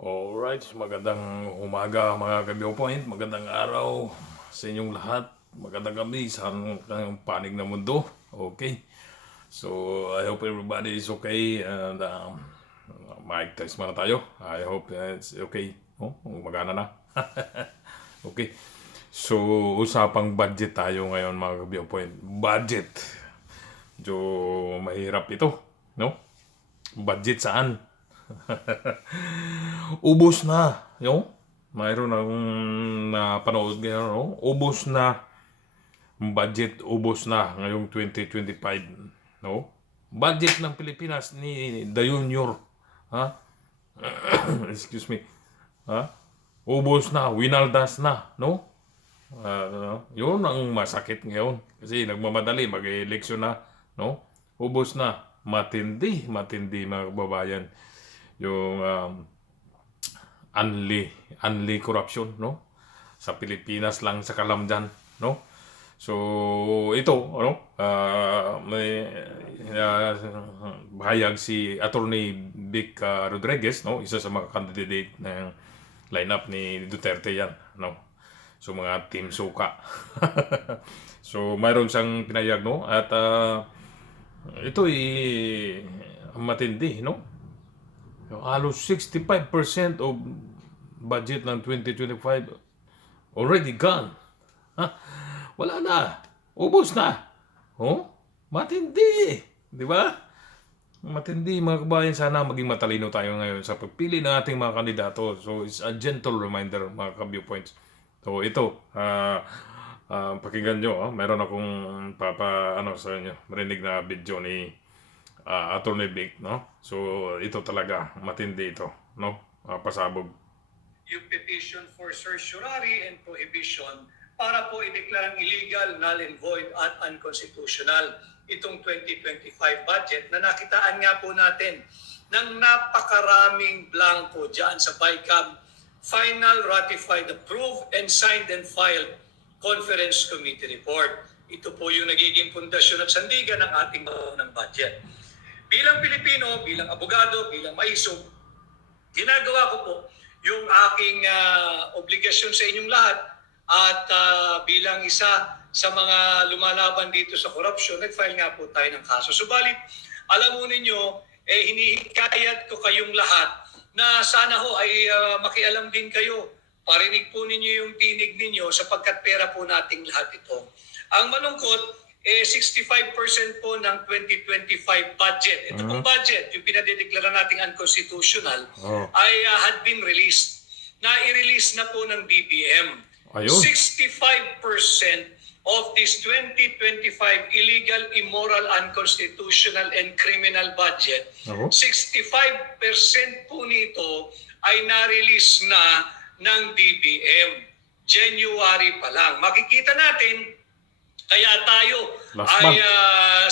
Alright, magandang umaga mga ka-Bio Point, magandang araw sa inyong lahat, magandang gabi sa kanyang panig na mundo. Okay, so I hope everybody is okay and mic test muna tayo. I hope it's okay. Oh, magana na. Okay, so usapang budget tayo ngayon mga ka-Bio Point. Budget, so mahirap ito, no? Budget saan? Ubos na, yung mayroon akong napanood ngayon, no? Ubos na ang budget, ubos na ngayong 2025, no? Budget ng Pilipinas ni The Junior, ha? Excuse me, ha? Ubos na, winaldas na, no? Yun ang masakit ngayon kasi nagmamadali, mag-eleksyon na, no? Ubos na, matindi, matindi mga kababayan yung unli corruption, no? Sa Pilipinas lang sa kalamdan, no? So ito, ano, may bahayag si Attorney Vic Rodriguez, no? Isa sa mga candidate ng lineup ni Duterte yan, no? So mga team suka. So mayroon siyang pinayag, no? At ito matindi, no? Halos 65% of budget ng 2025 already gone. Ha? Wala na. Ubos na. Oh? Matindi. Di ba? Matindi mga kabayan. Sana maging matalino tayo ngayon sa pagpili ng ating mga kandidato. So it's a gentle reminder mga ka-viewpoints. So ito, pakinggan nyo. Meron akong sa inyo, marinig na video ni Attorney Vic, no? So ito talaga matindi ito, no? Pasabog. Yung petition for certiorari and prohibition para po ideklarang illegal, null and void at unconstitutional itong 2025 budget na nakitaan nga po natin ng napakaraming blanco dyan sa BICAM final ratified, approved, and signed and filed conference committee report. Ito po yung nagiging pundasyon at sandigan ng ating ng budget. Bilang Pilipino, bilang abogado, bilang maisog, ginagawa ko po yung aking obligasyon sa inyong lahat at bilang isa sa mga lumalaban dito sa korupsyon, nag-file nga po tayo ng kaso. Subalit, alam mo ninyo, hinihikayat ko kayong lahat na sana ho ay makialam din kayo. Parinig po ninyo yung tinig ninyo sapagkat pera po nating lahat ito. Ang malungkot, 65% po ng 2025 budget. Ito pong budget, yung pinadedeklara nating unconstitutional, ay had been released. Na-i-release na po ng BBM. Ayun. 65% of this 2025 illegal, immoral, unconstitutional, and criminal budget, 65% po nito ay na-release na ng BBM. January pa lang. Makikita natin, kaya tayo ay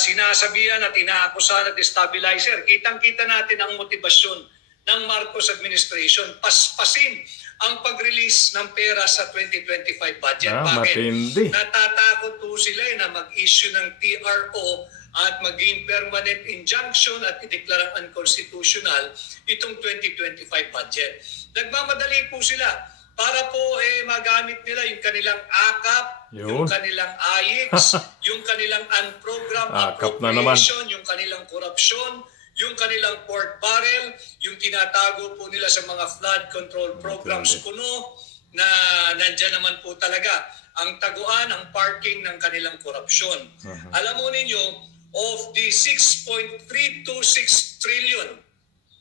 sinasabihan at inaakusahan at destabilizer. Kitang-kita natin ang motibasyon ng Marcos administration. Paspasin ang pag-release ng pera sa 2025 budget. Bakit? Matindi. Natatakot po sila na mag-issue ng TRO at maging permanent injunction at ideklarang unconstitutional itong 2025 budget. Nagmamadali po sila para po magamit nila yung kanilang AKAP, yung kanilang AIX, yung kanilang unprogrammed appropriation, yung kanilang korupsyon, yung kanilang pork barrel, yung tinatago po nila sa mga flood control programs kuno na nandyan naman po talaga ang taguan, ang parking ng kanilang korupsyon. Alam mo ninyo, of the 6.326 trillion,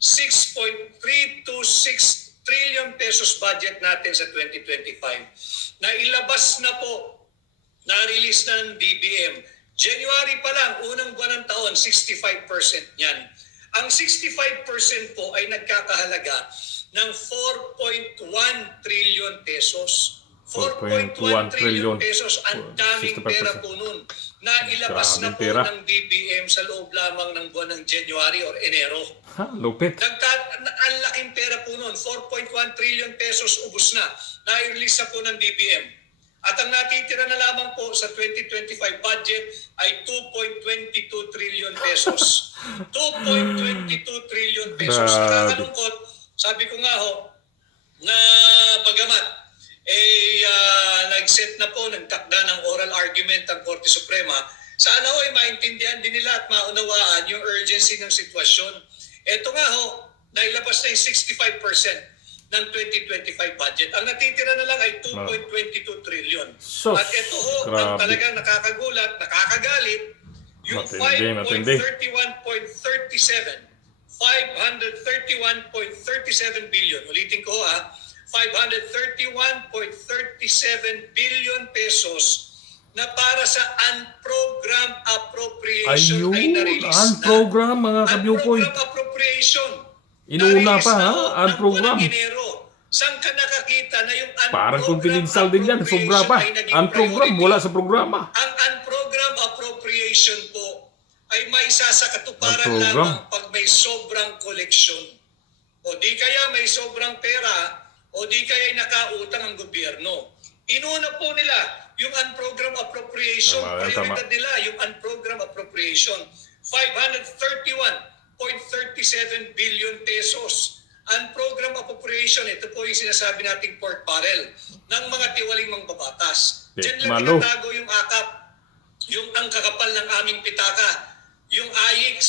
6.326 trillion pesos budget natin sa 2025 na ilabas na po, na-release na ng DBM. January pa lang, unang buwan ng taon, 65% yan. Ang 65% po ay nagkakahalaga ng 4.1 trillion pesos. 4.1 trillion pesos, ang daming pera po nun na ilabas na po ng DBM sa loob lamang ng buwan ng January or Enero. Lupit. Ang laking pera po nun, 4.1 trillion pesos ubos na. Na-release na po ng DBM. At ang natitira na lamang po sa 2025 budget ay 2.22 trillion pesos. 2.22 trillion pesos. Nakakalungkot, sabi ko nga ho, na bagamat nag-set na po, nagtakda ng oral argument ang Korte Suprema, sana ho ay maintindihan din nila at maunawaan yung urgency ng sitwasyon. Ito nga ho, nailabas na yung 65% ng 2025 budget. Ang natitira na lang ay 2.22 trillion. Sus, At ito ho, ang grabe. talagang nakakagulat, nakakagalit, yung Matindi. 531.37 531.37 billion. Ulitin ko ha, 531.37 billion pesos na para sa unprogrammed appropriation ay Ayun, na-release ang na. program mga kabyukoy. Unprogrammed appropriation. Inuuna Na-release pa na ha, ho ang ng program. buwan ng Enero. Saan ka nakakita na yung Parang unprogrammed confidential din yan, sobra appropriation pa. ay naging Ang program, priority? wala sa programa. Ang unprogrammed appropriation po ay maisa sa katuparan Unprogram? lamang pag may sobrang koleksyon. O di kaya may sobrang pera, o di kaya nakautang ang gobyerno. Inuna po nila yung unprogrammed appropriation. Tama, Prioridad nila yung unprogrammed appropriation. 531.37 billion pesos. Unprogrammed appropriation, ito po yung sinasabi nating pork barrel ng mga tiwaling mangbabatas. Diyan lang Malo. tinatago yung akap, yung ang kakapal ng aming pitaka, yung AIX,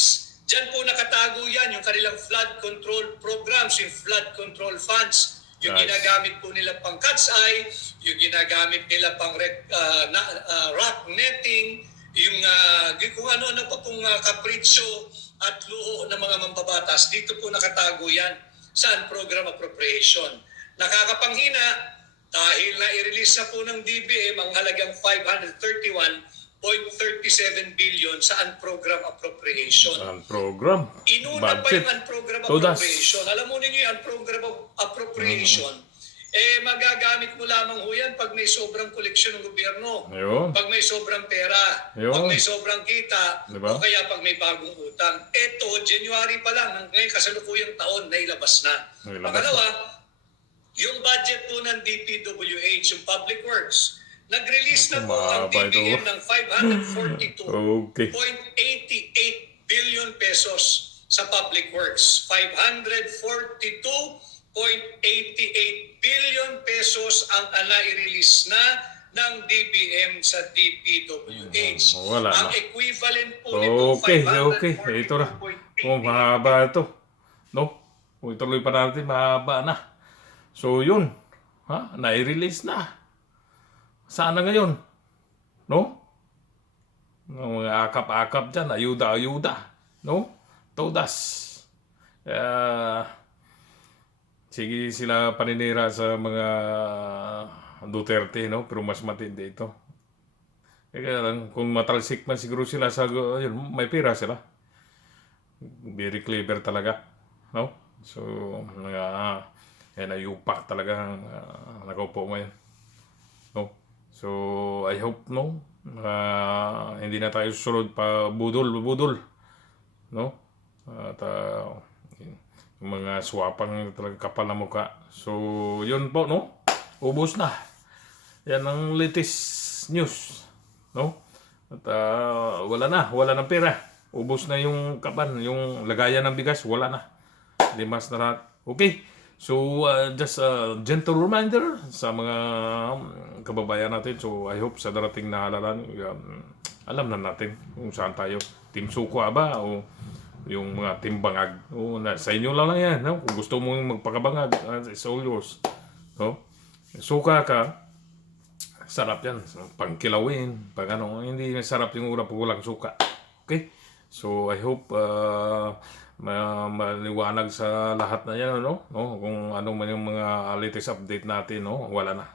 diyan po nakatago yan, yung kanilang flood control programs, yung flood control funds, yung Nice. ginagamit po nila pang cat's eye, yung ginagamit nila pang rock netting, yung kung ano-ano pa pong kapritsyo at luho ng mga mambabatas, dito po nakatago yan sa program appropriation. Nakakapanghina dahil na-release na po ng DBM ang halagang 531.37 billion sa unprogram appropriation. Ang program. Inuna pa Budget. yung unprogram Todas. appropriation. Alam mo ninyo yung unprogram appropriation, magagamit mo lamang ho yan pag may sobrang koleksyon ng gobyerno. Ayun. Pag may sobrang pera, Ayun. pag may sobrang kita, Diba? o kaya pag may bagong utang. Ito, January pa lang, ng ngayon kasalukuyang taon, nailabas na. Nailabas Pangalawa, yung budget po ng DPWH, yung Public Works, nag-release na po ang Mahaba ito. DBM ng 542 Okay. 0.88 billion pesos sa Public Works. 542.88 billion pesos ang nai-release na ng DBM sa DPWH. Wala Ang na. equivalent po nito, Okay. Ito na. Oh, 542.88. mahaba ito. No? Kung ituloy pa natin, mahaba na. So, yun. Ha? Nai-release na. Sana ngayon? No? Ng mga akap-akap dyan, ayuda-ayuda. No? Todas. Sige sila paninira sa mga Duterte, no? Pero mas matindi ito. Kaya lang, kung matalsik man siguro sila sa, ayun, may pera sila. Very clever talaga. No? So, ayupak talaga ang nakaupo ngayon. No? So, I hope, no? Hindi na tayo susunod pa budol. No? At yung mga swapang talagang kapal na mukha. So, yun po, no? Ubos na. Yan ang latest news. No? At wala ng pera. Ubos na yung kapan, yung lagayan ng bigas, wala na. Limas na lahat. Okay. So, just a gentle reminder sa mga kababayan natin. So, I hope sa darating na halalan, alam na natin kung saan tayo. Team Sukwa ba o yung mga team Bangag. O, sa inyo lang yan. No? Kung gusto mong magpakabangag, it's all yours. No? Suka ka, sarap yan. Pangkilawin, pag ano, hindi sarap yung ulam pag walang suka. Okay? So, I hope maliwanag sa lahat na yan, no? Kung ano man yung mga latest update natin, no? Wala na.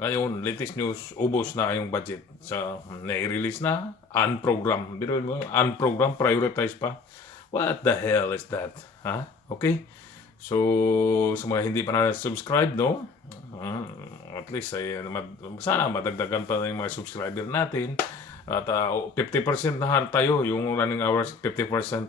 Ngayon, latest news, ubos na yung budget. Sa nai-release na, unprogram. Pero unprogram, prioritize pa. What the hell is that? Ha? Okay? So, sa mga hindi pa na-subscribe, no? At least, sana madagdagan pa yung mga subscriber natin. At 50% na tayo, yung running hours, 50%.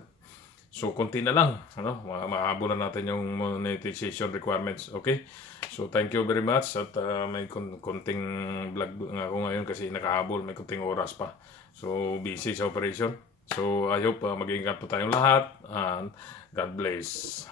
So, konti na lang. Ano? Mahabol na natin yung monetization requirements. Okay? So, thank you very much. At may konting vlog nga ako ngayon kasi nakahabol. May konting oras pa. So, busy sa operation. So, I hope mag-iingat po tayong lahat. And God bless.